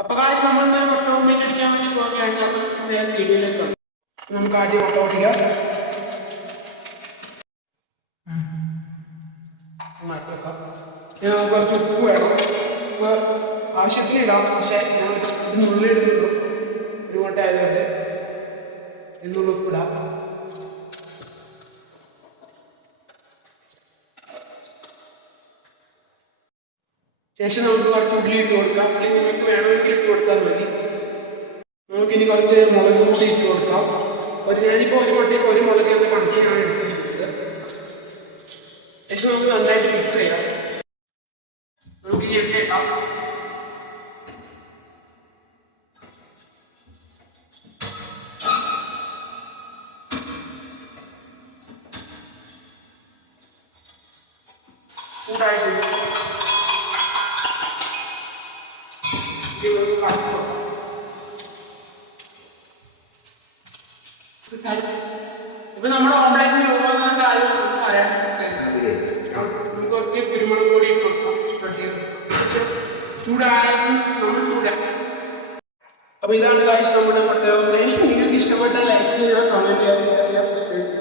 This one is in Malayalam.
അപ്പൊ കാശ് നമ്മൾ മുട്ട ഉമ്മീൻ അടിക്കാൻ വേണ്ടി പോവുകയാണ്. അപ്പം നേരെ വീഡിയോയിലേക്ക് കാണാം. നമുക്ക് ആദ്യം മുട്ട ഓടിക്കാം. കുറച്ച് ഉപ്പ് വേണം. ഉപ്പ് ആവശ്യത്തിന് ഇടാം, പക്ഷെ ഞാൻ ഇതിനുള്ളിൽ ഇടുന്നുള്ളൂ. ഒരു മുട്ട ആയതുകൊണ്ട് എന്നുള്ള ഉപ്പിടാം. ശേഷം നമുക്ക് കുറച്ച് ഉള്ളി ഇട്ട് കൊടുക്കാം. ഉള്ളി നിങ്ങൾക്ക് വേണമെങ്കിൽ ഇട്ട് കൊടുത്താൽ മതി. നമുക്കിനി കുറച്ച് മുളക് കൂടി ഇട്ട് കൊടുക്കാം. ഞാനിപ്പോൾ ഒരു മുട്ടയ്ക്ക് ഒരു മുളക് എന്ന കണക്കിനാണ് എടുത്തിരിക്കുന്നത്. ശേഷം നമുക്ക് നന്നായിട്ട് മിക്സ് ചെയ്യാം. നമുക്ക് ഇനി എണ്ണയിടാം. ചൂടായിട്ട് ഇപ്പൊ നമ്മുടെ ഓംപ്ലേറ്റിന് രൂപം കാര്യം പറയാൻ കുറച്ച് കുരുമുളക് പൊടി ഇട്ട് കൊടുക്കാം. ചൂടായാലും നമ്മൾ ചൂടാക്കാം. അപ്പൊ ഇതാണ് കാഴ്ച നമ്മുടെ മുട്ട ഓംപ്ലേറ്റ്. നിങ്ങൾക്ക് ഇഷ്ടപ്പെട്ട ലൈക്ക് ചെയ്യുക, കമന്റ് ചെയ്യുക, ഷെയർ ചെയ്യുക, സബ്സ്ക്രൈബ് ചെയ്യുക.